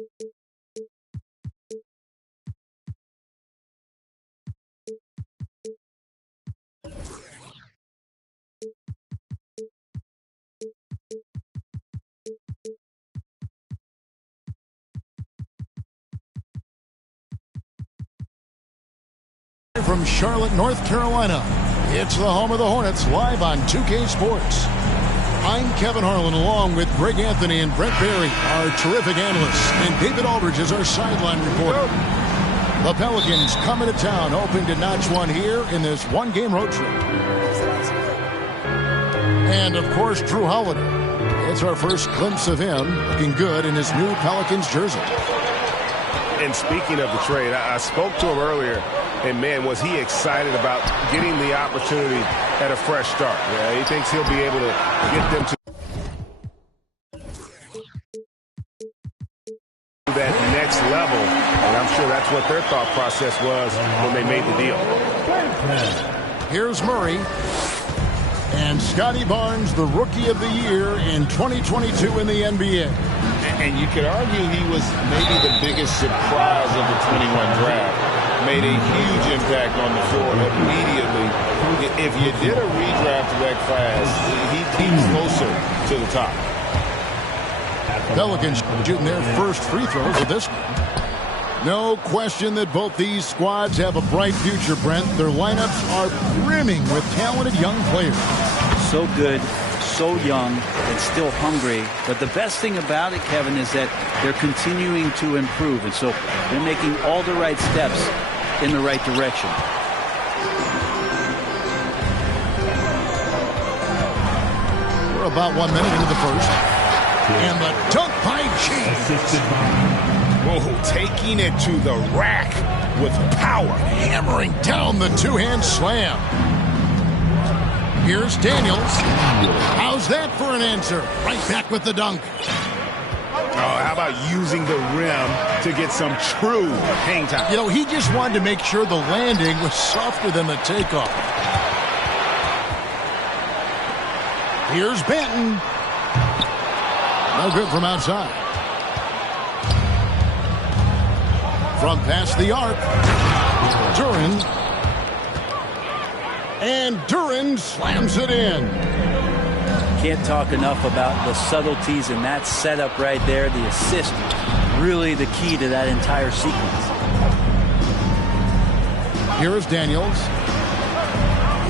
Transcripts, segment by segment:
From Charlotte, North Carolina, it's the home of the Hornets, live on 2K Sports. I'm Kevin Harlan, along with Greg Anthony and Brent Barry, our terrific analysts, and David Aldridge is our sideline reporter. The Pelicans coming to town, hoping to notch one here in this one-game road trip. And, of course, Drew Holiday. It's our first glimpse of him looking good in his new Pelicans jersey. And speaking of the trade, I spoke to him earlier, and, man, was he excited about getting the opportunity at a fresh start. Yeah, he thinks he'll be able to get them to that next level, and I'm sure that's what their thought process was when they made the deal. Here's Murray. And Scotty Barnes, the Rookie of the Year in 2022 in the NBA. And you could argue he was maybe the biggest surprise of the 21 draft. Made a huge impact on the floor immediately. If you did a redraft of that class, he's closer to the top. Pelicans shooting their first free throws with this one. No question that both these squads have a bright future, Brent. Their lineups are brimming with talented young players. So good, so young, and still hungry. But the best thing about it, Kevin, is that they're continuing to improve. And so they're making all the right steps in the right direction. We're about 1 minute into the first. And the dunk by James. Whoa, taking it to the rack with power. Hammering down the two-hand slam. Here's Daniels. How's that for an answer? Right back with the dunk. Oh, how about using the rim to get some true hang time? You know, he just wanted to make sure the landing was softer than the takeoff. Here's Benton. No good from outside. From past the arc, Duren. And Duren slams it in. Can't talk enough about the subtleties in that setup right there. The assist, really the key to that entire sequence. Here is Daniels.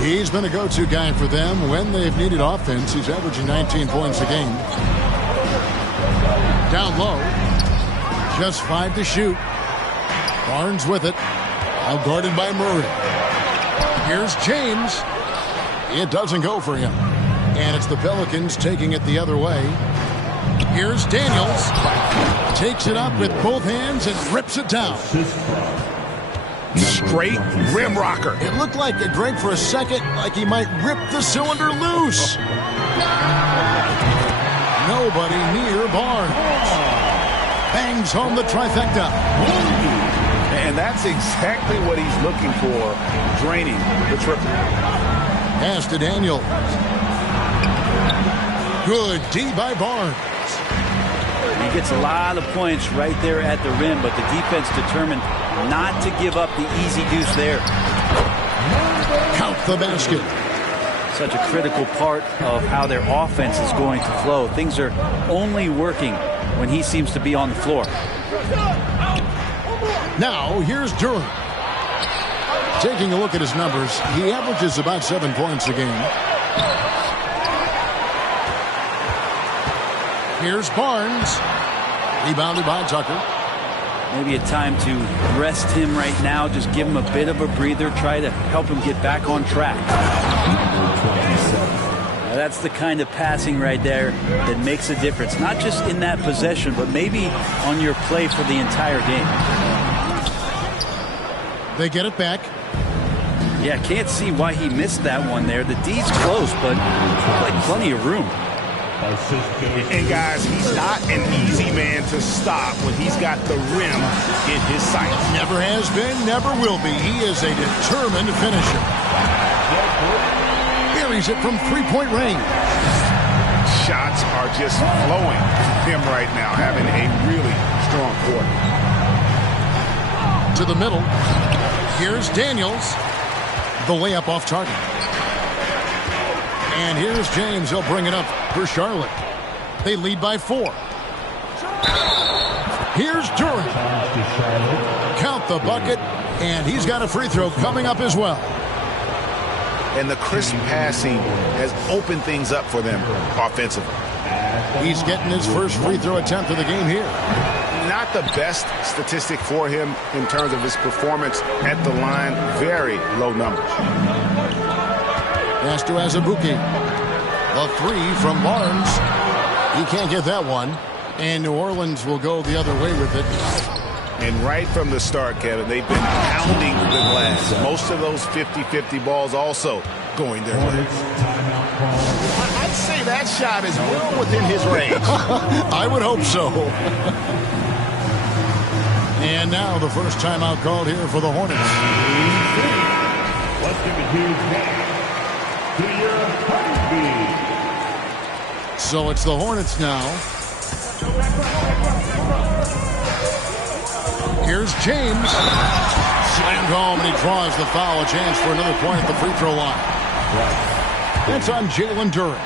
He's been a go-to guy for them when they've needed offense. He's averaging 19 points a game. Down low. Just 5 to shoot. Barnes with it. Now guarded by Murray. Here's James. It doesn't go for him. And it's the Pelicans taking it the other way. Here's Daniels. Takes it up with both hands and rips it down. Straight rim rocker. It looked like it, Greg, for a second, like he might rip the cylinder loose. Nobody near Barnes. Bangs home the trifecta. And that's exactly what he's looking for, draining the triple. Pass to Daniels. Good D by Barnes. He gets a lot of points right there at the rim, but the defense determined not to give up the easy deuce there. Count the basket. Such a critical part of how their offense is going to flow. Things are only working when he seems to be on the floor. Now, here's Duren. Taking a look at his numbers, he averages about 7 points a game. Here's Barnes. Rebounded by Tucker. Maybe a time to rest him right now. Just give him a bit of a breather. Try to help him get back on track. Now that's the kind of passing right there that makes a difference. Not just in that possession, but maybe on your play for the entire game. They get it back. Yeah, can't see why he missed that one there. The D's close, but like plenty of room. And guys, he's not an easy man to stop when he's got the rim in his sights. Never has been, never will be. He is a determined finisher. Buries it from three-point range. Shots are just flowing from him right now, having a really strong court. To the middle. Here's Daniels. The layup off target. And here's James. He'll bring it up for Charlotte. They lead by 4. Here's Duren. Count the bucket. And he's got a free throw coming up as well. And the crisp passing has opened things up for them offensively. He's getting his first free throw attempt of the game here. Not the best statistic for him in terms of his performance at the line. Very low numbers. Pass to Azubuike. A 3 from Barnes. He can't get that one. And New Orleans will go the other way with it. And right from the start, Kevin, they've been pounding the glass. Most of those 50-50 balls also going their way. I'd say that shot is well within his range. I would hope so. And now the first timeout called here for the Hornets. Let's give it to your Hugby. So it's the Hornets now. Here's James. Slammed home, and he draws the foul. A chance for another point at the free throw line. That's on Jalen Duren.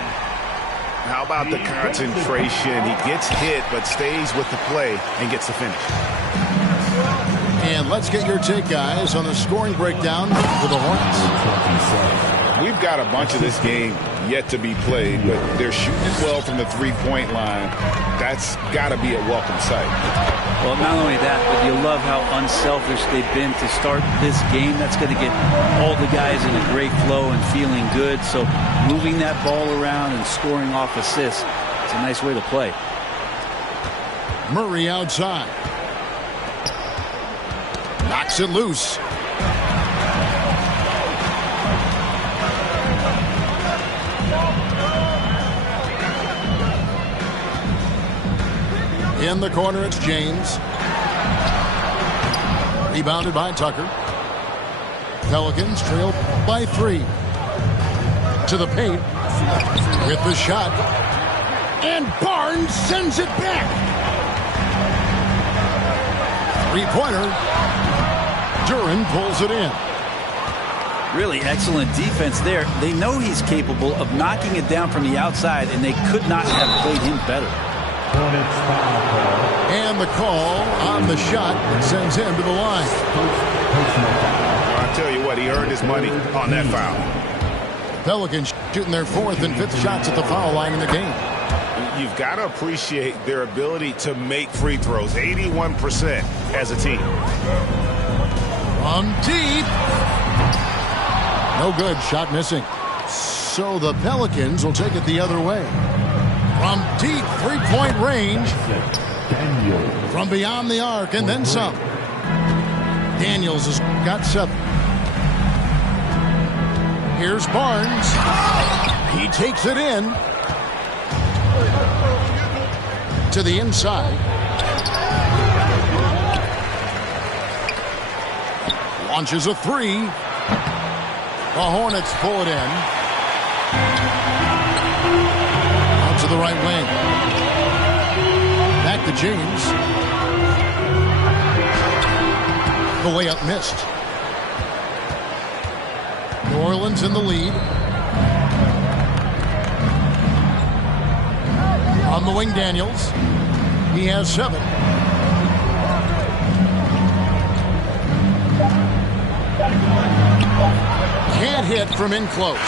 How about the concentration? He gets hit, but stays with the play and gets the finish. And let's get your take, guys, on the scoring breakdown for the Hornets. We've got a bunch of this game yet to be played, but they're shooting it well from the three-point line. That's got to be a welcome sight. Well, not only that, but you love how unselfish they've been to start this game. That's going to get all the guys in a great flow and feeling good. So moving that ball around and scoring off assists, it's a nice way to play. Murray outside. Knocks it loose. In the corner, it's James. Rebounded by Tucker. Pelicans trail by 3. To the paint. With the shot. And Barnes sends it back. Three-pointer. Duren pulls it in. Really excellent defense there. They know he's capable of knocking it down from the outside, and they could not have played him better. And the call on the shot that sends him to the line. I'll tell you what, he earned his money on that foul. Pelicans shooting their 4th and 5th shots at the foul line in the game. You've got to appreciate their ability to make free throws. 81% as a team. From deep. No good. Shot missing. So the Pelicans will take it the other way. From deep 3-point range. From beyond the arc and then some. Daniels has got 7. Here's Barnes. He takes it in. To the inside. Launches a 3. The Hornets pull it in. Out to the right wing. Back to James. The layup missed. New Orleans in the lead. On the wing, Daniels. He has 7. Can't hit from in close.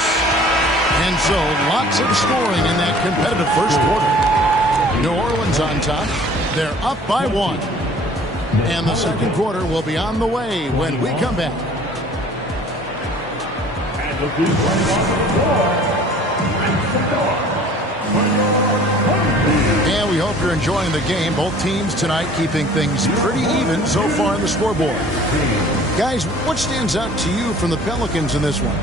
And so lots of scoring in that competitive first quarter. New Orleans on top. They're up by 1. And the second quarter will be on the way when we come back. And we hope you're enjoying the game. Both teams tonight keeping things pretty even so far on the scoreboard. Guys, what stands out to you from the Pelicans in this one?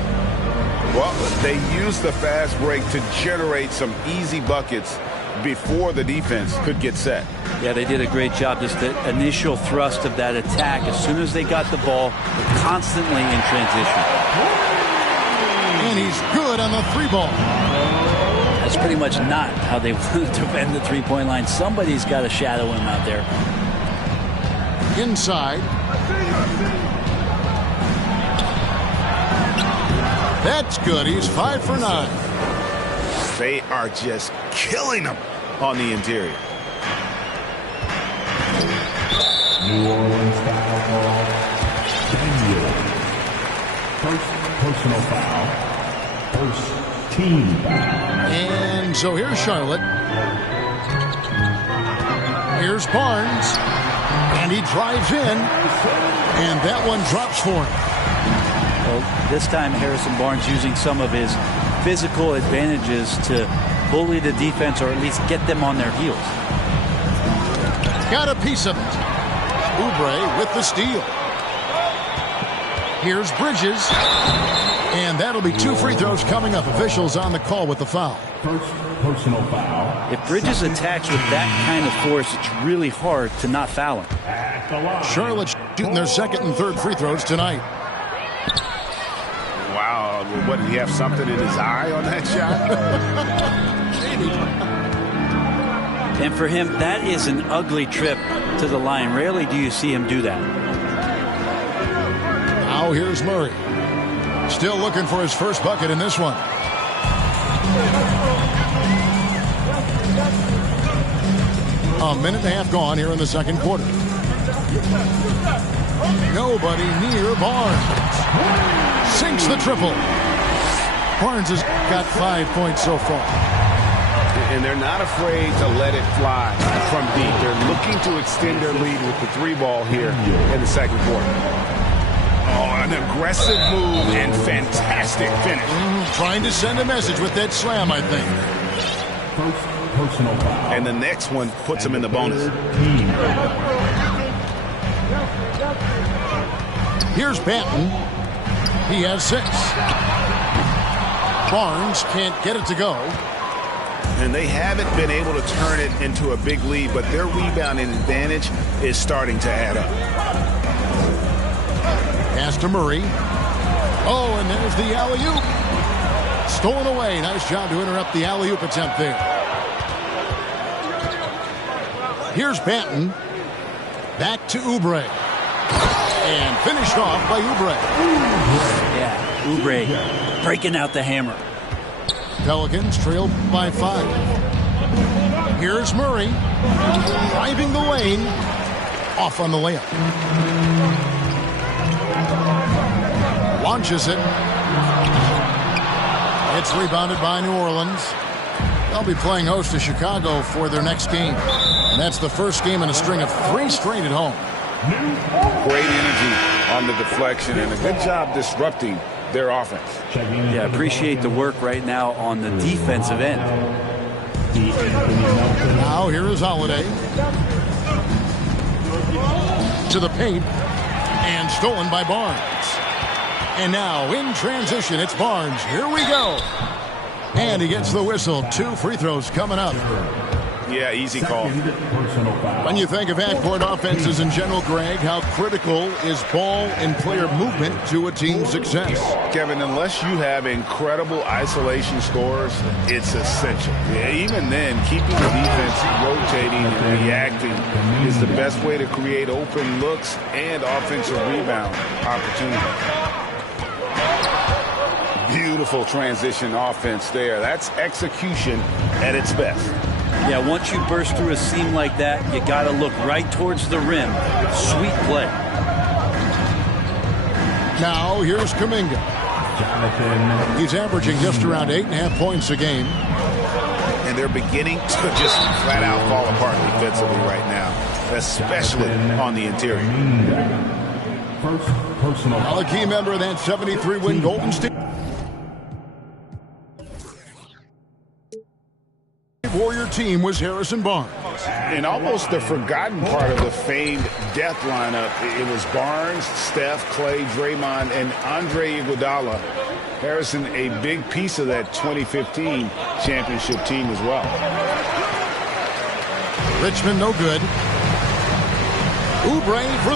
Well, they used the fast break to generate some easy buckets before the defense could get set. Yeah, they did a great job. Just the initial thrust of that attack, as soon as they got the ball, constantly in transition. And he's good on the 3-ball. That's pretty much not how they want to defend the 3-point line. Somebody's got to shadow him out there. inside. That's good. He's 5 for 9. They are just killing them on the interior. New Orleans foul call. Daniel. First personal foul. First team foul. And so here's Charlotte. Here's Barnes. And he drives in. And that one drops for him. Well, this time Harrison Barnes using some of his physical advantages to bully the defense or at least get them on their heels. Got a piece of it. Oubre with the steal. Here's Bridges. And that'll be 2 free throws coming up. Officials on the call with the foul. First personal foul. If Bridges attacks with that kind of force, it's really hard to not foul him. At the line. Charlotte shooting their second and third free throws tonight. Wow, what, did he have something in his eye on that shot? And for him, that is an ugly trip to the line. Rarely do you see him do that. Now here's Murray. Still looking for his first bucket in this one. A minute and a half gone here in the second quarter. Nobody near Barnes. Sinks the triple. Barnes has got 5 points so far. And they're not afraid to let it fly from deep. They're looking to extend their lead with the 3-ball here in the second quarter. Oh, an aggressive move and fantastic finish. Trying to send a message with that slam, I think. First personal foul. And the next one puts him in the bonus. Team. Here's Banton. He has 6. Barnes can't get it to go. And they haven't been able to turn it into a big lead, but their rebounding advantage is starting to add up. Pass to Murray. Oh, and there's the alley-oop. Stolen away. Nice job to interrupt the alley-oop attempt there. Here's Banton. Back to Oubre. And finished off by Oubre. Yeah, Oubre breaking out the hammer. Pelicans trail by 5. Here's Murray. Driving the lane. Off on the layup. Launches it. It's rebounded by New Orleans. They'll be playing host to Chicago for their next game. And that's the first game in a string of 3 straight at home. Great energy on the deflection and a good job disrupting their offense. Yeah, appreciate the work right now on the defensive end. Now here is Holiday. To the paint. And stolen by Barnes. And now in transition, it's Barnes. Here we go. And he gets the whistle. 2 free throws coming up. Yeah, easy call. When you think of backcourt offenses in general, Greg, how critical is ball and player movement to a team's success? Kevin, unless you have incredible isolation scores, it's essential. Yeah, even then, keeping the defense rotating and reacting is the best way to create open looks and offensive rebound opportunities. Beautiful transition offense there. That's execution at its best. Yeah, once you burst through a seam like that, you got to look right towards the rim. Sweet play. Now here's Kuminga. He's averaging just around 8.5 points a game. And they're beginning to just flat out fall apart defensively right now, especially on the interior. First personal. Well, a key member of that 73-win Golden State Warrior team was Harrison Barnes. And almost the forgotten part of the famed death lineup, it was Barnes, Steph, Clay, Draymond, and Andre Iguodala. Harrison, a big piece of that 2015 championship team as well. Richmond no good. Oubre for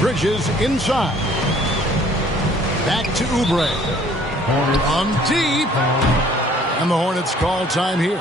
3. Bridges inside. Back to Oubre. From deep. And the Hornets call time here.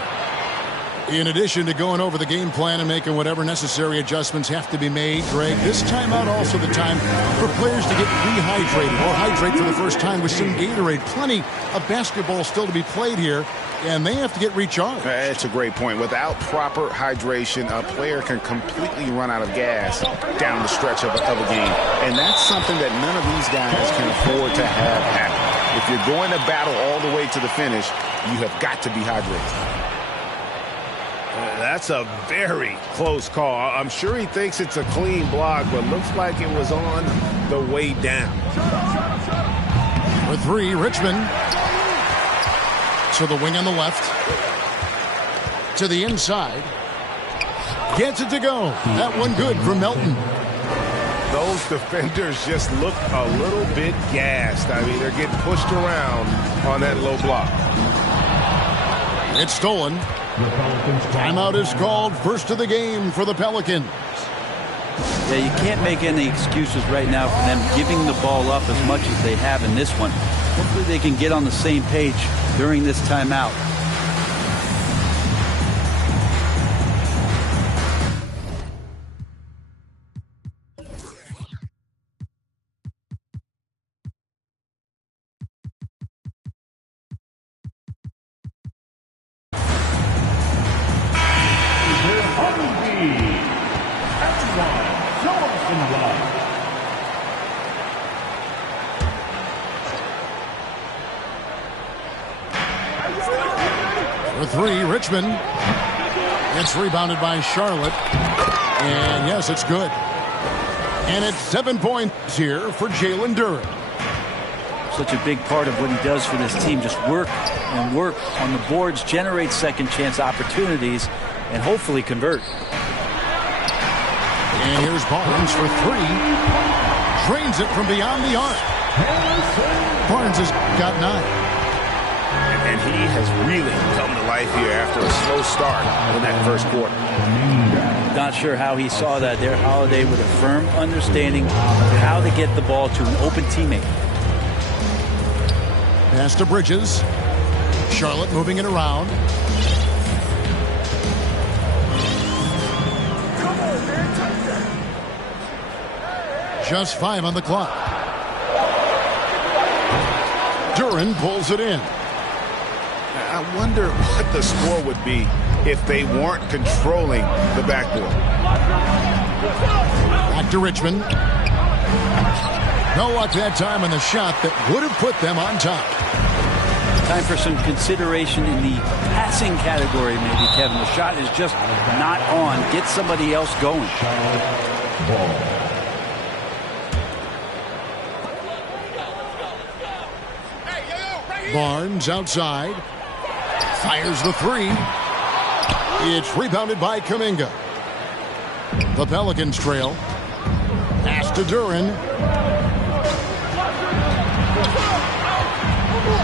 In addition to going over the game plan and making whatever necessary adjustments have to be made, Greg, this timeout also the time for players to get rehydrated or hydrate for the first time with some Gatorade. Plenty of basketball still to be played here, and they have to get recharged. That's a great point. Without proper hydration, a player can completely run out of gas down the stretch of a game. And that's something that none of these guys can afford to have happen. If you're going to battle all the way to the finish, you have got to be hydrated. That's a very close call. I'm sure he thinks it's a clean block, but looks like it was on the way down. For three, Richmond. To the wing on the left. To the inside. Gets it to go. That one good for Melton. Those defenders just look a little bit gassed. I mean, they're getting pushed around on that low block. It's stolen. Timeout is called. First of the game for the Pelicans. Yeah, you can't make any excuses right now for them giving the ball up as much as they have in this one. Hopefully they can get on the same page during this timeout. For three, Richmond. It's rebounded by Charlotte. And yes, it's good. And it's 7 points here for Jalen Duren. Such a big part of what he does for this team. Just work and work on the boards, generate second chance opportunities, and hopefully convert. And here's Barnes for three. Drains it from beyond the arc. Barnes has got 9. And he has really come to life here after a slow start in that first quarter. Not sure how he saw that there. Holiday with a firm understanding of how to get the ball to an open teammate. Pass to Bridges. Charlotte moving it around. Just 5 on the clock. Duren pulls it in. I wonder what the score would be if they weren't controlling the backboard. Back to Richmond. No luck that time on the shot that would have put them on top. Time for some consideration in the passing category, maybe, Kevin. The shot is just not on. Get somebody else going. Barnes outside. Fires the three. It's rebounded by Kuminga. The Pelicans trail. Pass to Duren.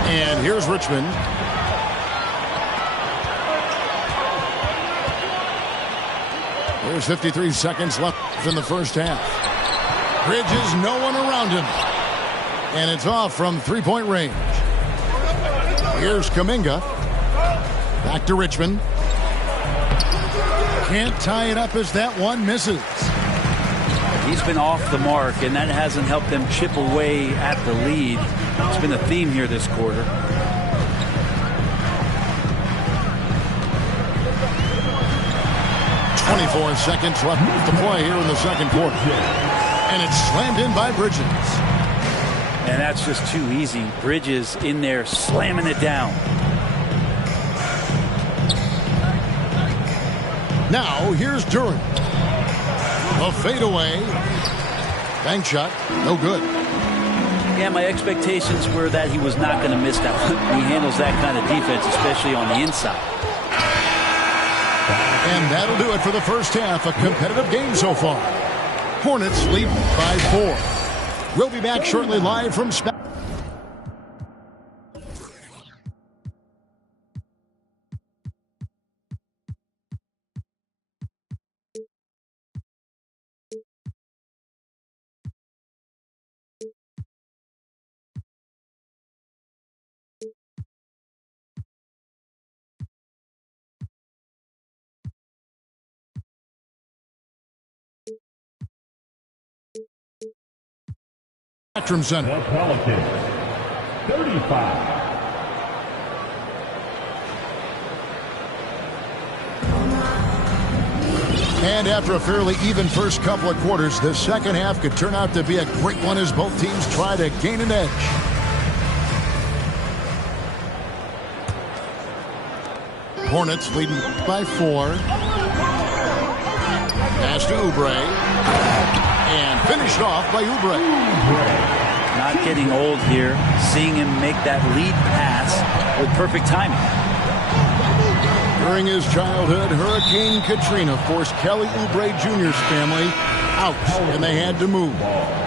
And here's Richmond. There's 53 seconds left in the first half. Bridges, no one around him. And it's off from three-point range. Here's Kuminga. Back to Richmond. Can't tie it up as that one misses. He's been off the mark, and that hasn't helped them chip away at the lead. It's been a theme here this quarter. .24 seconds left to play here in the second quarter. And it's slammed in by Bridges. And that's just too easy. Bridges in there slamming it down. Now here's Duren. A fadeaway. Bank shot. No good. Yeah, my expectations were that he was not going to miss that one. He handles that kind of defense, especially on the inside. And that'll do it for the first half. A competitive game so far. Hornets lead by 4. We'll be back shortly live from Spectrum Center. The Pelicans, 35. And after a fairly even first couple of quarters, the second half could turn out to be a great one as both teams try to gain an edge. Hornets leading by 4. Pass to Oubre. And finished off by Oubre. Not getting old here. Seeing him make that lead pass with perfect timing. During his childhood, Hurricane Katrina forced Kelly Oubre Jr.'s family out, and they had to move.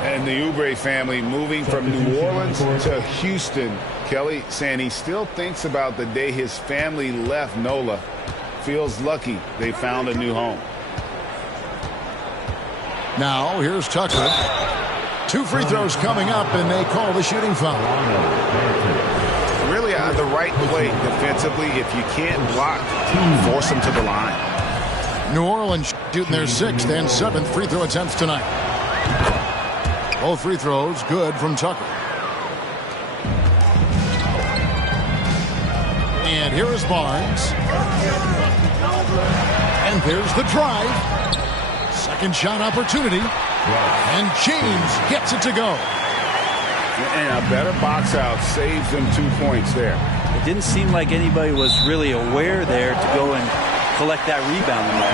And the Oubre family moving from New Orleans to Houston. Kelly saying he still thinks about the day his family left NOLA. Feels lucky they found a new home. Now, here's Tucker. 2 free throws coming up, and they call the shooting foul. Really the right play defensively. If you can't block, force them to the line. New Orleans shooting their 6th and 7th free throw attempts tonight. Both free throws good from Tucker. And here is Barnes. And there's the drive. Second shot opportunity. And James gets it to go. And a better box out saves them 2 points there. It didn't seem like anybody was really aware there to go and collect that rebound in the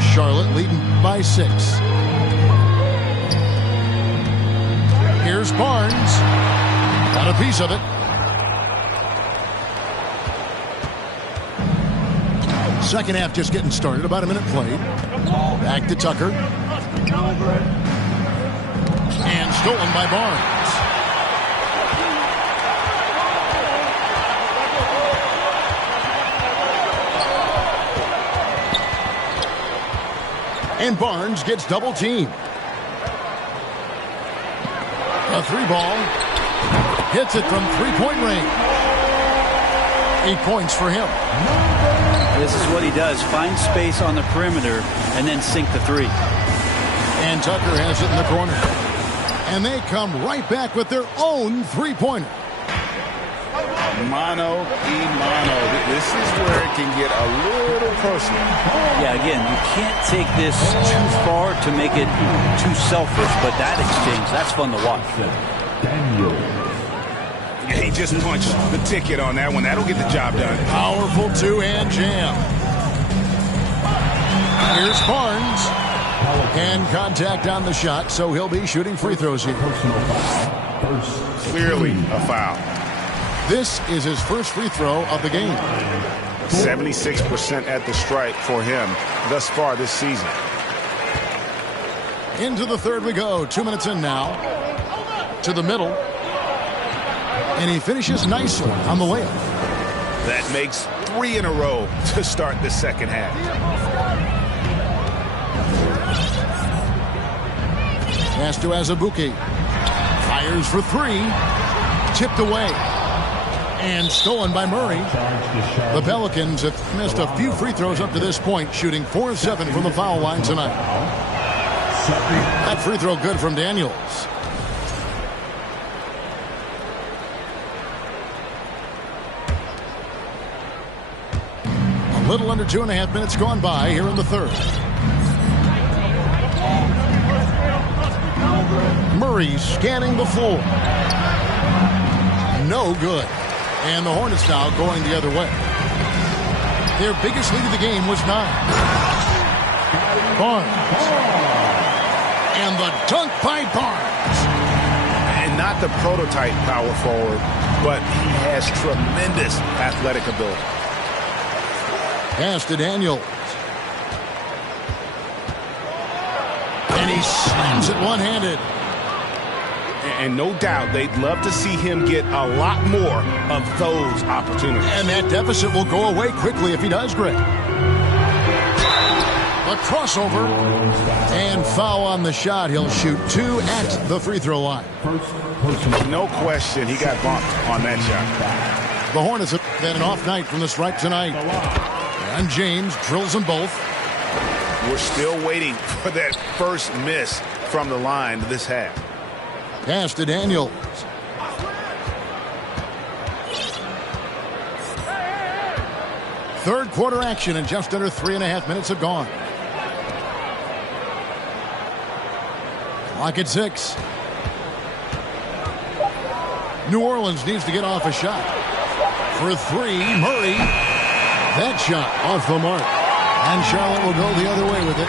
possession. Charlotte leading by 6. Here's Barnes. Got a piece of it. Second half just getting started. About a minute played. Back to Tucker. And stolen by Barnes. And Barnes gets double teamed. A 3-ball. Hits it from 3-point range. 8 points for him. This is what he does. Find space on the perimeter and then sink the 3. And Tucker has it in the corner. And they come right back with their own 3-pointer. Mano y mano. This is where it can get a little personal. Yeah, again, you can't take this too far to make it too selfish, but that exchange, that's fun to watch. Daniel. Yeah, he just punched the ticket on that one. That'll get the job done. Powerful 2-hand jam. Here's Barnes. And contact on the shot, so he'll be shooting free throws here. Clearly a foul. This is his first free throw of the game. 76% at the stripe for him thus far this season. Into the third we go. 2 minutes in now. To the middle. And he finishes nicely on the layup. That makes 3 in a row to start the second half. Pass to Azubuike. Fires for 3. Tipped away. And stolen by Murray. The Pelicans have missed a few free throws up to this point, shooting 4 of 7 from the foul line tonight. That free throw good from Daniels. A little under 2.5 minutes gone by here in the third. Murray scanning the floor. No good. And the Hornets now going the other way. Their biggest lead of the game was 9. Barnes. And the dunk by Barnes. And not the prototype power forward, but he has tremendous athletic ability. Pass to Daniels. And he slams it one-handed. And no doubt they'd love to see him get a lot more of those opportunities. And that deficit will go away quickly if he does great. A crossover. And foul on the shot. He'll shoot 2 at the free throw line. No question he got bumped on that shot. The Hornets have had an off night from the stripe tonight. And James drills them both. We're still waiting for that first miss from the line this half. Pass to Daniels. Third quarter action, and just under 3.5 minutes have gone. Clock at 6. New Orleans needs to get off a shot. For 3, Murray. That shot off the mark. And Charlotte will go the other way with it.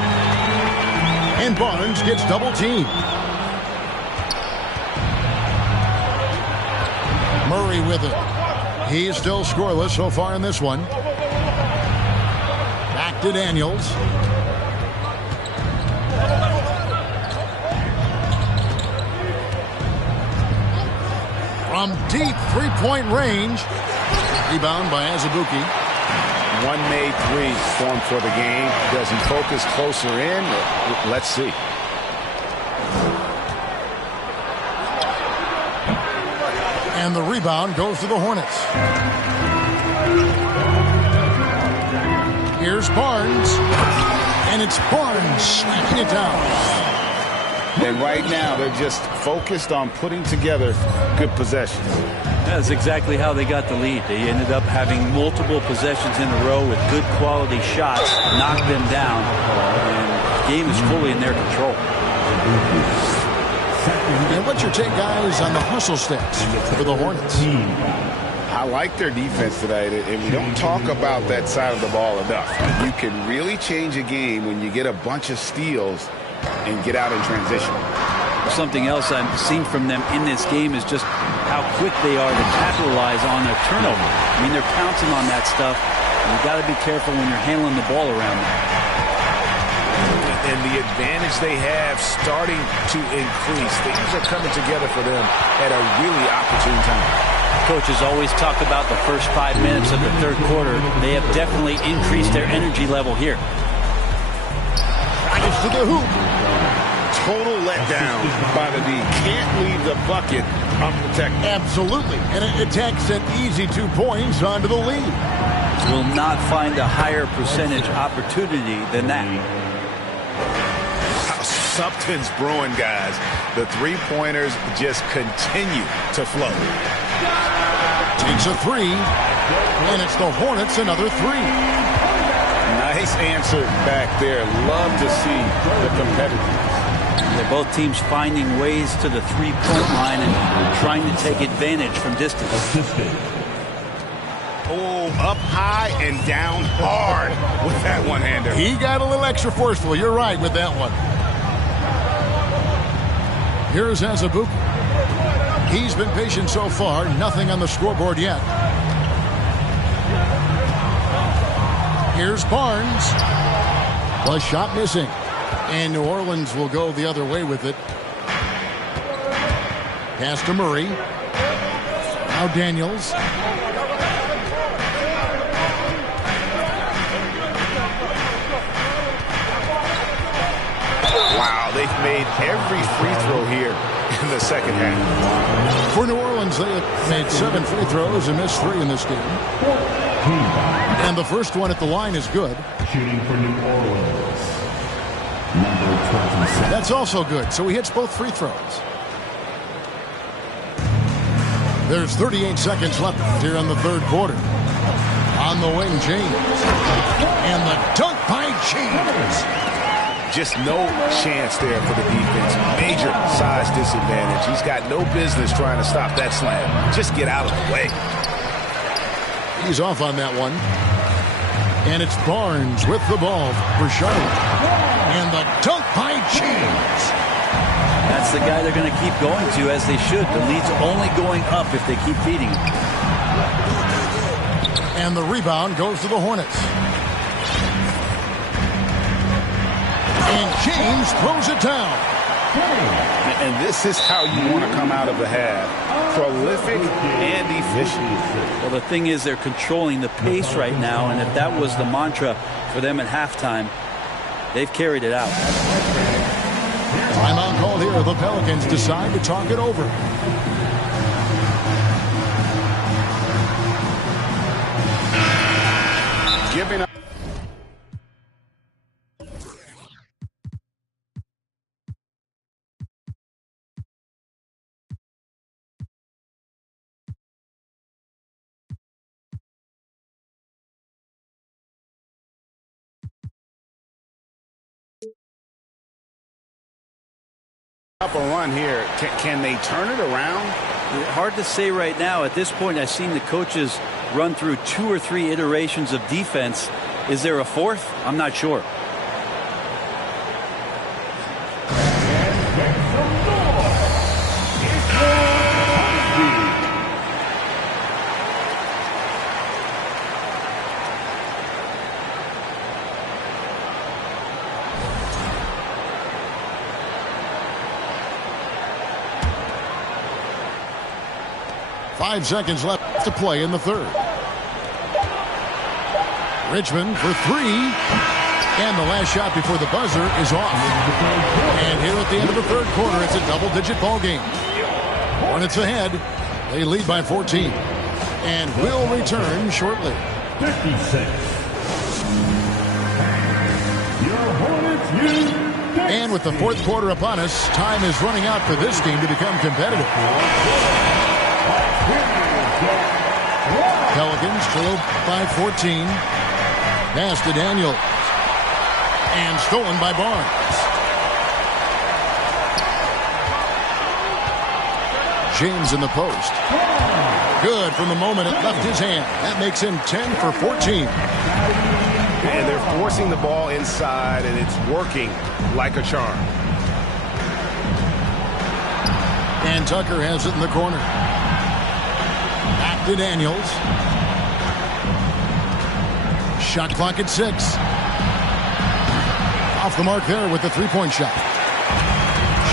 And Barnes gets double teamed. Murray with it. He's still scoreless so far in this one. Back to Daniels. From deep three-point range. Rebound by Azubuike. One made three for him for the game. Does he focus closer in? Let's see. And the rebound goes to the Hornets. Here's Barnes. And it's Barnes slamming it down. And right now, they're just focused on putting together good possessions. That's exactly how they got the lead. They ended up having multiple possessions in a row with good quality shots, knocked them down, and the game is fully in their control. And what's your take, guys, on the hustle stats for the Hornets? I like their defense tonight, and we don't talk about that side of the ball enough. You can really change a game when you get a bunch of steals and get out in transition. Something else I've seen from them in this game is just how quick they are to capitalize on their turnover. I mean, they're pouncing on that stuff, and you've got to be careful when you're handling the ball around them. And the advantage they have starting to increase. Things are coming together for them at a really opportune time. Coaches always talk about the first 5 minutes of the third quarter. They have definitely increased their energy level here. Drives to the hoop. Total letdown by the D. Can't leave the bucket unprotected. Absolutely. And it takes an easy 2 points onto the lead. Will not find a higher percentage opportunity than that. Something's brewing, guys. The three-pointers just continue to flow. Takes a 3. And it's the Hornets another 3. Nice answer back there. Love to see the competitors. They're both teams finding ways to the three-point line and trying to take advantage from distance. Oh, up high and down hard with that one-hander. He got a little extra forceful. You're right with that one. Here's Azubuike. He's been patient so far. Nothing on the scoreboard yet. Here's Barnes. The shot missing. And New Orleans will go the other way with it. Pass to Murray. Now Daniels. Wow, they've made every free throw here in the second half. For New Orleans, they have made 7 free throws and missed 3 in this game. And the first one at the line is good. Shooting for New Orleans, number 27. That's also good, so he hits both free throws. There's 38 seconds left here in the third quarter. On the wing, James. And the dunk by James. Just no chance there for the defense. Major size disadvantage. He's got no business trying to stop that slam. Just get out of the way. He's off on that one. And it's Barnes with the ball for Charlotte. And the dunk by James. That's the guy they're going to keep going to, as they should. The lead's only going up if they keep feeding him. And the rebound goes to the Hornets. And James throws it down. And this is how you want to come out of the half. Prolific and efficient. Well, the thing is, they're controlling the pace right now, and if that was the mantra for them at halftime, they've carried it out. Timeout called here. The Pelicans decide to talk it over. Giving up. Up a run here. Can they turn it around? Hard to say right now. At this point, I've seen the coaches run through 2 or 3 iterations of defense. Is there a fourth? I'm not sure. Five seconds left to play in the third. Richmond for 3. And the last shot before the buzzer is off. And here at the end of the third quarter, it's a double-digit ball game. Hornets ahead. They lead by 14. And will return shortly. 56. Your Hornets lead. And with the fourth quarter upon us, time is running out for this team to become competitive. Pelicans trail by 14. Pass to Daniels. And stolen by Barnes. James in the post. Good from the moment it left his hand. That makes him 10 for 14. And they're forcing the ball inside, and it's working like a charm. And Tucker has it in the corner. Back to Daniels. Shot clock at 6. Off the mark there with the three-point shot.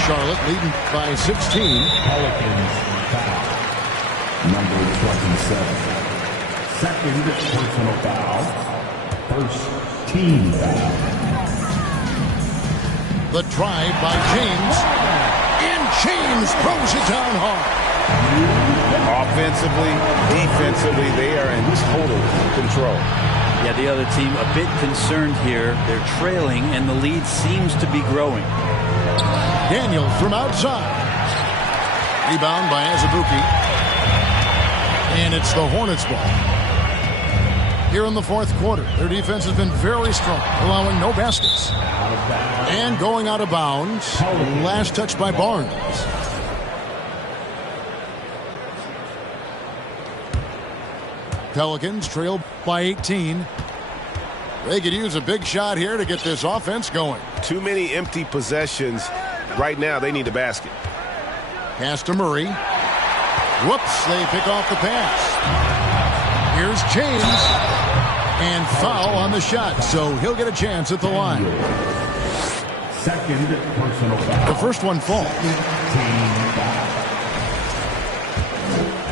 Charlotte leading by 16. Pelicans foul. Number 27. Second personal foul. First team foul. The drive by James. And James throws it down hard. Offensively, defensively, they are in total control. Yeah, the other team a bit concerned here. They're trailing, and the lead seems to be growing. Daniels from outside. Rebound by Azubuike. And it's the Hornets ball. Here in the fourth quarter, their defense has been very strong, allowing no baskets. And going out of bounds. Last touch by Barnes. Pelicans trail by 18. They could use a big shot here to get this offense going. Too many empty possessions. Right now, they need a basket. Pass to Murray. Whoops, they pick off the pass. Here's James. And foul on the shot, so he'll get a chance at the line. Second personal foul. The first one falls. Team foul.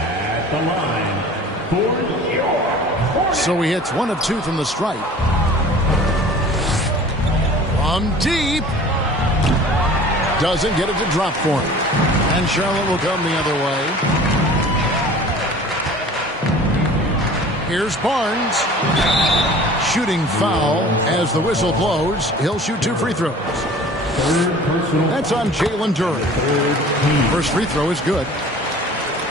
At the line for your. So he hits 1 of 2 from the stripe. From deep. Doesn't get it to drop for him. And Charlotte will come the other way. Here's Barnes. Shooting foul as the whistle blows. He'll shoot 2 free throws. That's on Jalen Duren. First free throw is good.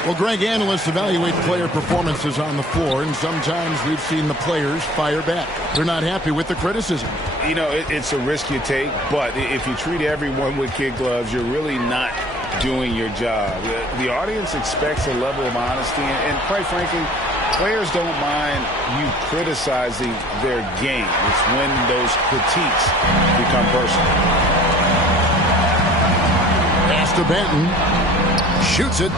Well, Greg, analysts evaluate player performances on the floor, and sometimes we've seen the players fire back. They're not happy with the criticism. You know, it's a risk you take, but if you treat everyone with kid gloves, you're really not doing your job. The audience expects a level of honesty, and quite frankly, players don't mind you criticizing their game. It's when those critiques become personal. Pass to Banton. Shoots it.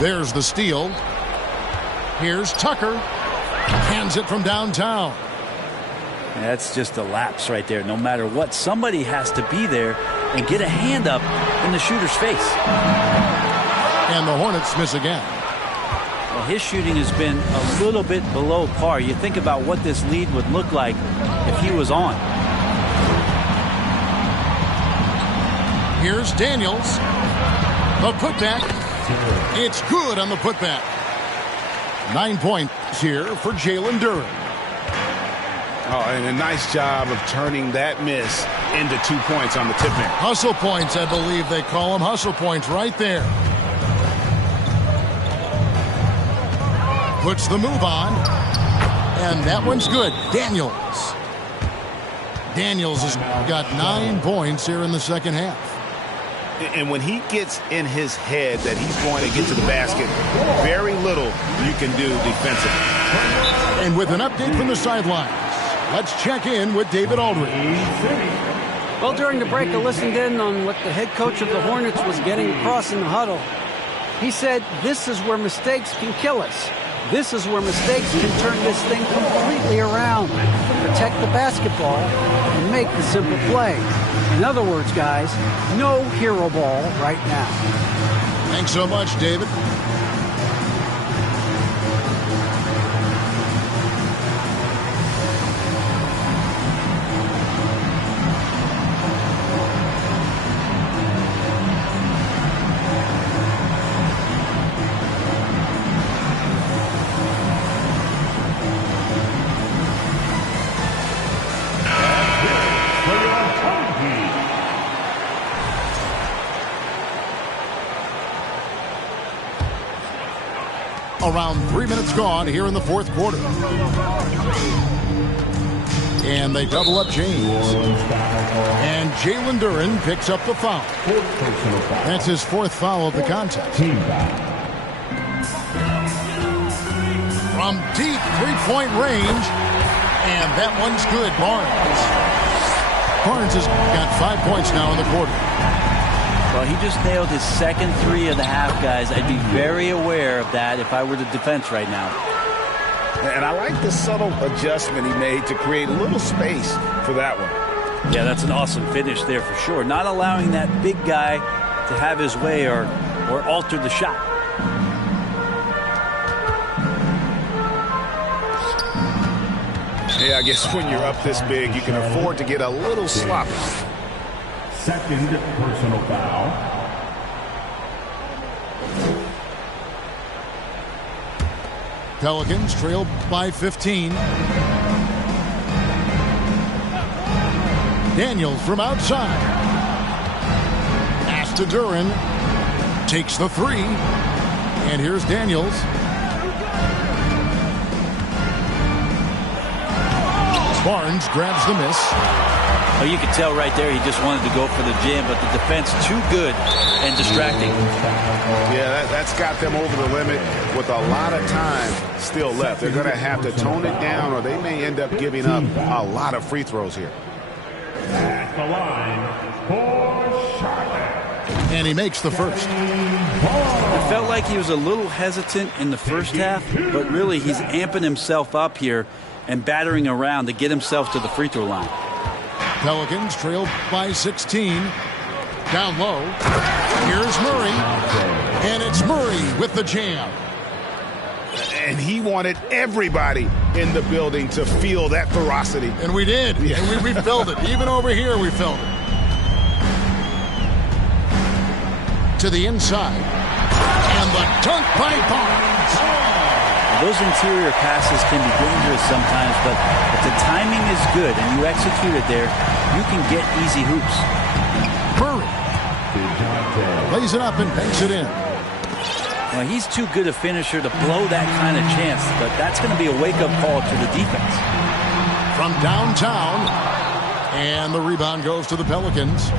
There's the steal. Here's Tucker. Hands it from downtown. That's just a lapse right there. No matter what, somebody has to be there and get a hand up in the shooter's face. And the Hornets miss again. Well, his shooting has been a little bit below par. You think about what this lead would look like if he was on. Here's Daniels. The putback. It's good on the putback. 9 points here for Jalen Duren. Oh, and a nice job of turning that miss into 2 points on the tip in. Hustle points, I believe they call them. Hustle points right there. Puts the move on. And that one's good. Daniels. Daniels has got 9 points here in the second half. And when he gets in his head that he's going to get to the basket, very little you can do defensively. And with an update from the sidelines, let's check in with David Aldridge. Well, during the break, I listened in on what the head coach of the Hornets was getting across in the huddle. He said, this is where mistakes can kill us. This is where mistakes can turn this thing completely around. Protect the basketball and make the simple play. In other words, guys, no hero ball right now. Thanks so much, David. Around 3 minutes gone here in the fourth quarter. And they double up James. And Jalen Duren picks up the foul. That's his fourth foul of the contest. From deep three-point range. And that one's good. Barnes has got 5 points now in the quarter. Well, he just nailed his second three of the half, guys. I'd be very aware of that if I were the defense right now. And I like the subtle adjustment he made to create a little space for that one. Yeah, that's an awesome finish there for sure. Not allowing that big guy to have his way or alter the shot. Yeah, I guess when you're up this big, you can afford to get a little sloppy. Second personal foul. Pelicans trail by 15. Daniels from outside. Pass to Duren. Takes the three. And here's Daniels. Barnes grabs the miss. Oh, you could tell right there he just wanted to go for the jam, but the defense too good and distracting. Yeah, that's got them over the limit with a lot of time still left. They're going to have to tone it down or they may end up giving up a lot of free throws here. At the line for Charlotte. And he makes the first. It felt like he was a little hesitant in the first half, but really he's amping himself up here and battering around to get himself to the free throw line. Pelicans trail by 16. Down low. Here's Murray. And it's Murray with the jam. And he wanted everybody in the building to feel that ferocity. And we did. Yeah. And we felt it. Even over here we felt it. To the inside. And the dunk by Barnes. Those interior passes can be dangerous sometimes, but if the timing is good and you execute it there, you can get easy hoops. Murray lays it up and banks it in. Well, he's too good a finisher to blow that kind of chance, but that's going to be a wake-up call to the defense. From downtown, and the rebound goes to the Pelicans.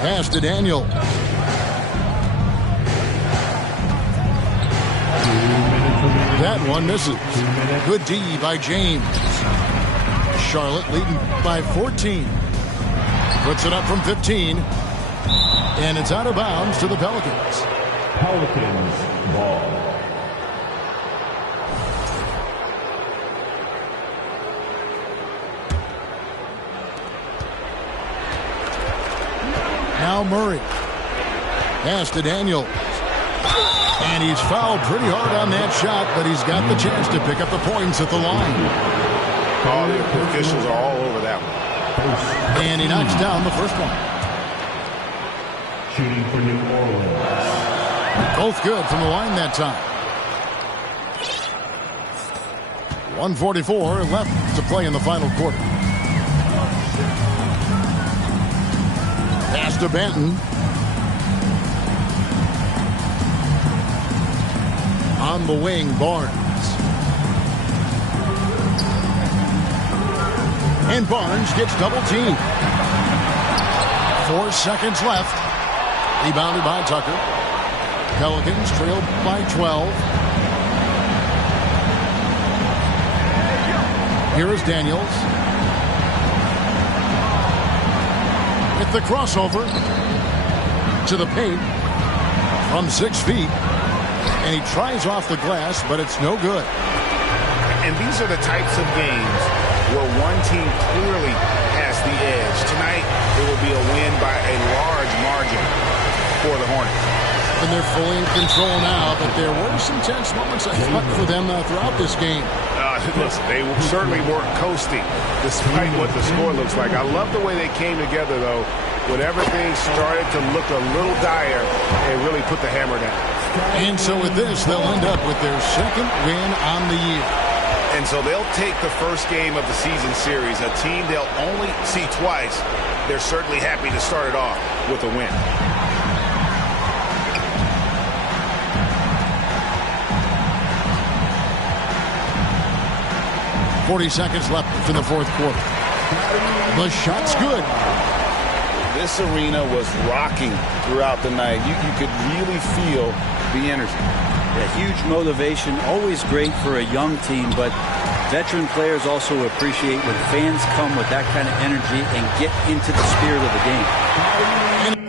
Pass to Daniel. That one misses. Good D by James. Charlotte leading by 14. Puts it up from 15. And it's out of bounds to the Pelicans. Pelicans ball. Now Murray. Pass to Daniel. And he's fouled pretty hard on that shot, but he's got the chance to pick up the points at the line. All the officials are all over that one. And he knocks down the first one. Shooting for New Orleans. Both good from the line that time. 1:44 left to play in the final quarter. Pass to Benton. On the wing, Barnes. And Barnes gets double teamed. 4 seconds left. Rebounded by Tucker. Pelicans trailed by 12. Here is Daniels. With the crossover to the paint from 6 feet. And he tries off the glass, but it's no good. And these are the types of games where one team clearly has the edge. Tonight, it will be a win by a large margin for the Hornets. And they're fully in control now, but there were some tense moments for them throughout this game. Listen, they certainly weren't coasting despite what the score looks like. I love the way they came together, though, when everything started to look a little dire and really put the hammer down. And so with this, they'll end up with their second win on the year. And so they'll take the first game of the season series, a team they'll only see twice. They're certainly happy to start it off with a win. .40 seconds left in the fourth quarter. The shot's good. This arena was rocking throughout the night. You could really feel the energy. A huge motivation, always great for a young team, but veteran players also appreciate when fans come with that kind of energy and get into the spirit of the game.